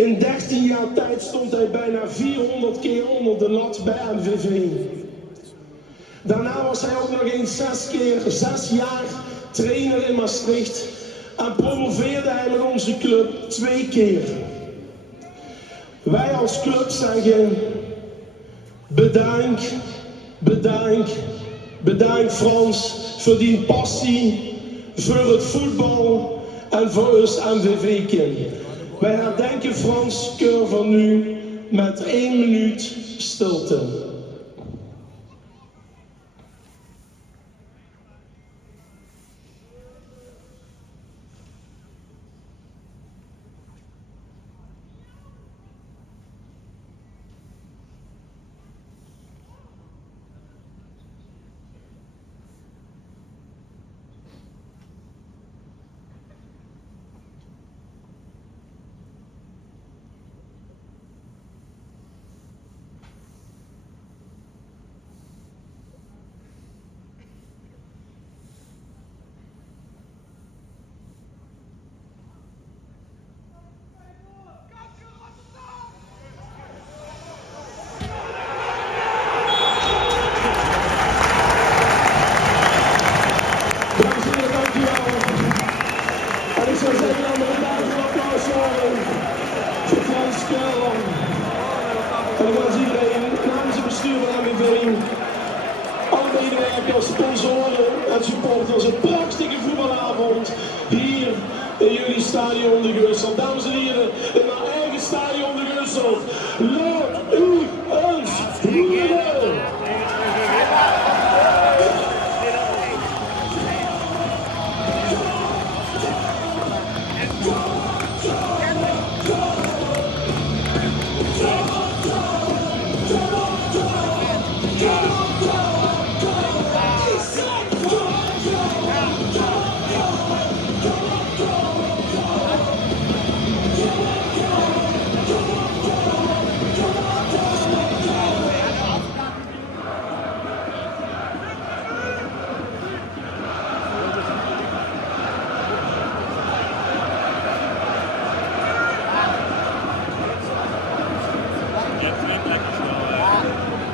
In 13 jaar tijd stond hij bijna 400 keer onder de lat bij MVV. Daarna was hij ook nog eens 6 jaar trainer in Maastricht en promoveerde hij met onze club 2 keer. Wij als club zeggen bedankt, bedankt, bedankt Frans voor die passie, voor het voetbal en voor ons MVV-kind. Wij herdenken Frans Curver nu met 1 minuut stilte. En dan wens iedereen namens het bestuur van MVV, alle medewerkers, sponsoren en supporters een prachtige voetbalavond hier in jullie stadion de Geuselt. Dames en heren, in mijn eigen stadion de Geuselt.